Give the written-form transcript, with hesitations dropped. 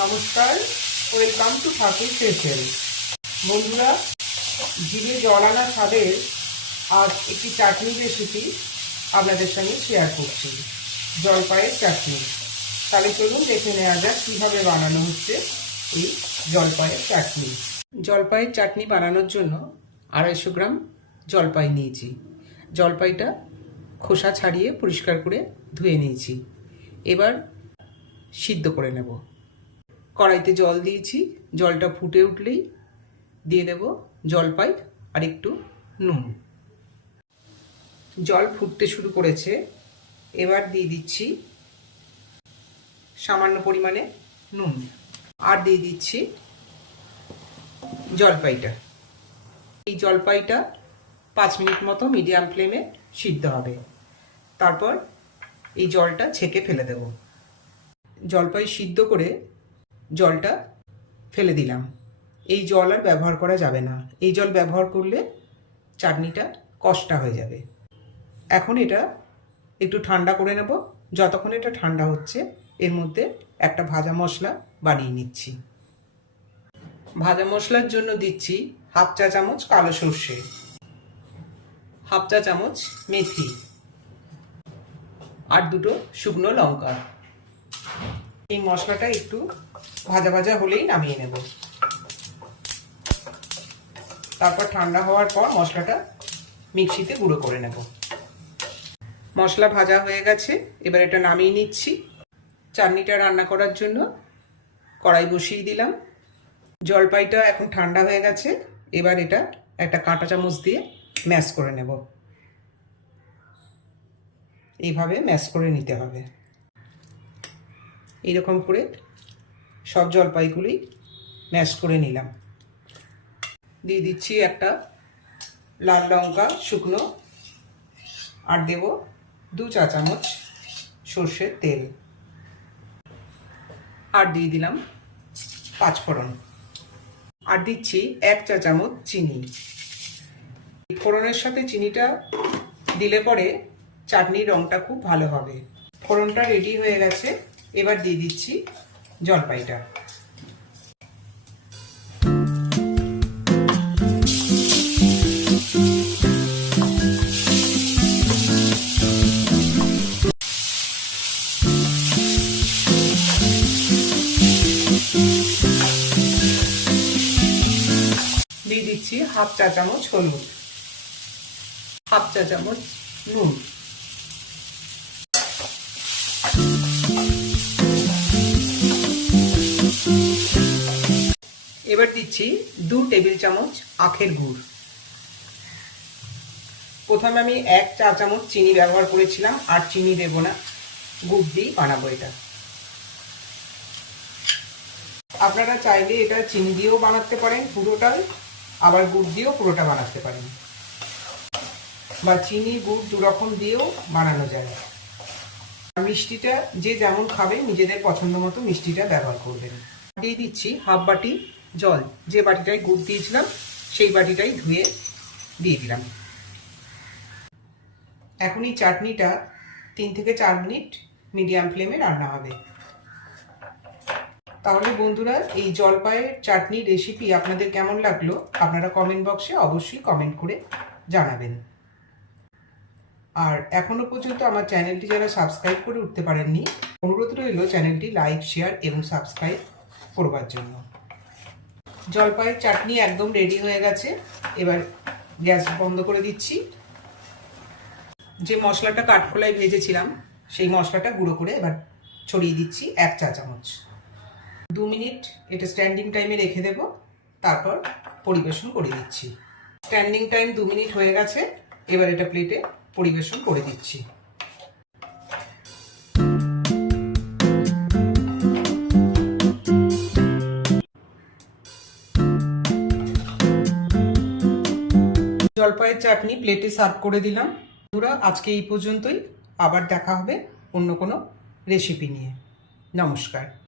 নমস্কার, welcome to Thakur special. বন্ধুরা, জিভে জল আনা স্বাদের আজ একটি চাটনি রেসিপি আপনাদের সঙ্গে শেয়ার করছি, জলপাইয়ের চাটনি। তাহলে চলুন দেখে নেওয়া যাক কীভাবে বানানো হচ্ছে এই জলপাইয়ের চাটনি। জলপাইয়ের চাটনি বানানোর জন্য 250 গ্রাম জলপাই নিয়েছি। জলপাইটা খোসা ছাড়িয়ে পরিষ্কার করে ধুয়ে নিয়েছি। এবার সিদ্ধ করে নেব। কড়াইতে জল দিয়েছি, জলটা ফুটে উঠলেই দিয়ে দেব জলপাই আর একটু নুন। জল ফুটতে শুরু করেছে, এবার দিয়ে দিচ্ছি সামান্য পরিমাণে নুন আর দিয়ে দিচ্ছি জলপাইটা। এই জলপাইটা 5 মিনিট মতো মিডিয়াম ফ্লেমে সিদ্ধ হবে। তারপর এই জলটা ছেঁকে ফেলে দেব। জলপাই সিদ্ধ করে জলটা ফেলে দিলাম। এই জল আর ব্যবহার করা যাবে না। এই জল ব্যবহার করলে চাটনিটা কষ্টা হয়ে যাবে। এখন এটা একটু ঠান্ডা করে নেব। যতক্ষণ এটা ঠান্ডা হচ্ছে এর মধ্যে একটা ভাজা মশলা বানিয়ে নিচ্ছি। ভাজা মশলার জন্য দিচ্ছি 1/2 চা চামচ কালো সর্ষে, 1/2 চা চামচ মেথি আর 2টো শুকনো লঙ্কা। এই মশলাটা একটু ভাজা ভাজা হলেই নামিয়ে নেব। তারপর ঠান্ডা হওয়ার পর মশলাটা মিক্সিতে গুঁড়ো করে নেব। মশলা ভাজা হয়ে গেছে, এবার এটা নামিয়ে নিচ্ছি। চাটনিটা রান্না করার জন্য কড়াই বসিয়ে দিলাম। জলপাইটা এখন ঠান্ডা হয়ে গেছে, এবার এটা একটা কাঁটা চামচ দিয়ে ম্যাশ করে নেব। এইভাবে ম্যাশ করে নিতে হবে। এইরকম করে সব জলপাইগুলি ম্যাশ করে নিলাম। দিয়ে দিচ্ছি একটা লাল লঙ্কা শুকনো আর দেব 2 চা চামচ সর্ষের তেল আর দিয়ে দিলাম 5 ফোড়ন আর দিচ্ছি 1 চা চামচ চিনি। ফোড়নের সাথে চিনিটা দিলে পরে চাটনির রঙটা খুব ভালো হবে। ফোড়নটা রেডি হয়ে গেছে, এবার দিয়ে দিচ্ছি জলপাইটা। দিয়ে দিচ্ছি 1/2 চা চামচ হলুদ, 1/2 চা চামচ নুন, এবার দিচ্ছি 2 টেবিল চামচ আখের গুড়। প্রথমে আমি 1 চা চামচ চিনি ব্যবহার করেছিলাম, আর চিনি দেব না, গুড় দিয়েই বানাবো এটা। আপনারা চাইলে এটা চিনি দিয়েও বানাতে পারেন পুরোটাই, আবার গুড় দিয়েও পুরোটা বানাতে পারেন, বা চিনি গুড় 2 রকম দিয়েও বানানো যায়। মিষ্টিটা যে যেমন খাবে নিজেদের পছন্দ মতো মিষ্টিটা ব্যবহার করবেন। দিয়ে দিচ্ছি 1/2 বাটি জল। যে বাটিটায় গুড় দিয়েছিলাম সেই বাটিটাই ধুয়ে দিয়ে দিলাম। এখন এই চাটনিটা 3 থেকে 4 মিনিট মিডিয়াম ফ্লেমে রান্না হবে। তাহলে বন্ধুরা, এই জলপাইয়ের চাটনি রেসিপি আপনাদের কেমন লাগলো আপনারা কমেন্ট বক্সে অবশ্যই কমেন্ট করে জানাবেন। আর এখনো পর্যন্ত আমার চ্যানেলটি যারা সাবস্ক্রাইব করে উঠতে পারেননি, অনুরোধ রইল চ্যানেলটি লাইক, শেয়ার এবং সাবস্ক্রাইব করবার জন্য। জলপাইয়ের চাটনি একদম রেডি হয়ে গেছে, এবার গ্যাস বন্ধ করে দিচ্ছি। যে মশলাটা কাঠখোলায় ভেজেছিলাম সেই মশলাটা গুঁড়ো করে এবার ছড়িয়ে দিচ্ছি 1 চা চামচ। 2 মিনিট এটা স্ট্যান্ডিং টাইমে রেখে দেব, তারপর পরিবেশন করে দিচ্ছি। স্ট্যান্ডিং টাইম 2 মিনিট হয়ে গেছে, এবার এটা প্লেটে পরিবেশন করে দিচ্ছি। জলপাইয়ের চাটনি প্লেটে সার্ভ করে দিলাম। বন্ধুরা, আজকে এই পর্যন্তই। আবার দেখা হবে অন্য কোনো রেসিপি নিয়ে। নমস্কার।